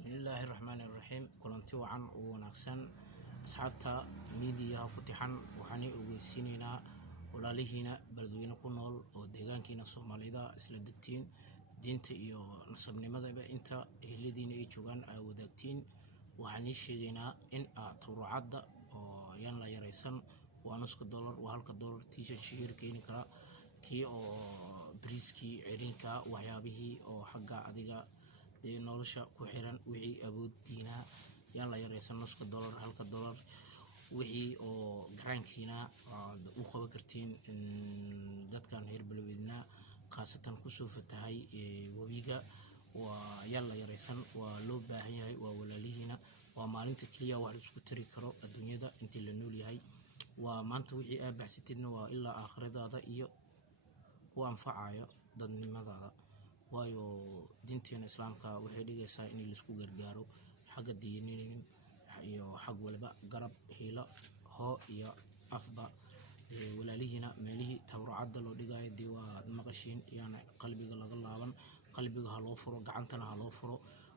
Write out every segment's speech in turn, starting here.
بسم الله الرحمن الرحيم كلنتي وعن ونقسن أصحابتا ميديا كتحن وحني وجسيننا ولا لهنا بلدوين كنول ودجان كنا الصوماليدا إسلام دينت إيو نصبني ماذا بقى أنت اللي دين إيشوغان أو دكتين وحني شينا إن تورعد يلا يريسن ونسك الدولار وهالك الدولار تيجي شهير كين كرا كي أو بريسكي عرينكا وحيابه أو حاجة عديقة دي نولشا كوحيران وحي أبود دينا يلا يريسن نسك الدولار هالك الدولار وحي أو جران كينا وخوا كرتين دات كان هير بلويدنا خاصة كسوفة هاي وبيجا ويلا يريسن ولو باهي وولاليهنا ومالنت كليا وحرسكو تري كرو الدنيا دا انت اللي نولي هاي ومانت وحي بحثتنا وإلا آخر هذا إيو وانفعايا ضد ماذا وايو دينتين إسلامك وحي ديجيسا إني لسكو غرغارو حق الدينين iyo xaq walba garab hila ho iyo afba walaalihina meelihi tawracada loo dhigay diiwaan maqashin iyana qalbiga laga laaban qalbiga ha loo furo gacantana ha loo furo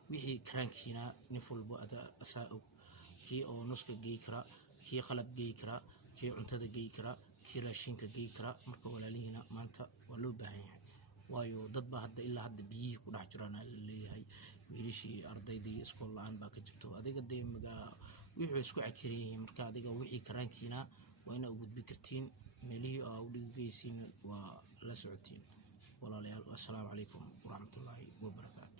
wixii karaankiina nifulba asaa'o kii oo nuska geey kara kii qalab geey kara kii cuntada geey kara kii raashinka geey kara marka walaalihina maanta waa loo baahan yahay waayo dad ba hadda ilaa hadda biyihi ku dhex jiraan leeyahay wiilashii ardaydii iskool la'aan baa ka jirto adiga deemaga wixii isku cakireeyay marka adiga wixii karaankiina waa ina u gudbi kartiin meelihii oo u dhigaysiin waa la socotiin walaalayaal assalaamu calaykum waraxmatullaahi wabarakaatuh